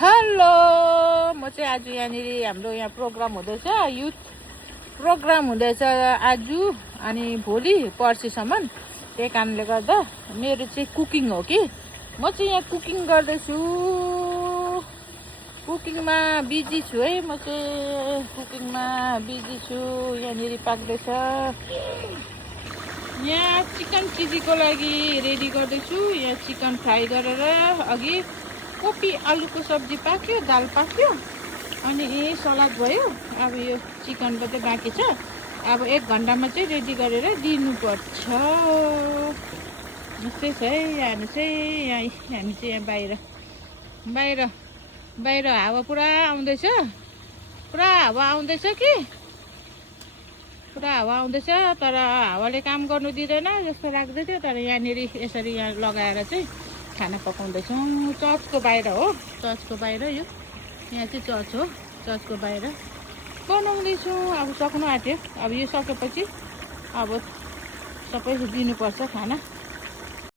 Hello, म चाहिँ आज यहाँनिर हाम्रो यहाँ प्रोग्राम हुँदैछ, युथ प्रोग्राम हुँदैछ आज अनि भोलि पर्सिसम्म। त्यही कारणले गर्दा मेरो चाहिँ कुकिङ हो कि म चाहिँ यहाँ कुकिङ गर्दैछु। कुकिङमा बिजी छु है, म चाहिँ कुकिङमा बिजी छु। यहाँनिर पाक्दैछ। यहाँ चिकन चिल्लीको लागि रेडी गर्दैछु। यहाँ चिकन फ्राई गरेर अघि कोपी आलुको सब्जी पाक्यो, दाल पाक्यो अनि सलाद भयो। अब यो चिकन मात्रै बाँकी छ। अब 1 घन्टामा चाहिँ रेडी गरेर दिनुपर्छ। यस्तै छ है। हामी चाहिँ यहाँ बाहिर हावा पुरा आउँदैछ। पुरा हावा आउँदैछ कि पुरा हावा आउँदैछ, तर हावाले काम गर्नु दिँदैन जस्तो लाग्दै थियो। तर यहाँनिर यसरी यहाँ लगाएर चाहिँ खाना पकाउँदैछौँ। चर्चको बाहिर हो, चर्चको बाहिर यो यहाँ चाहिँ चर्च हो। चर्चको बाहिर बनाउँदैछौँ। अब सक्नु आँट्यो। अब यो सकेपछि अब सबै दिनुपर्छ खाना।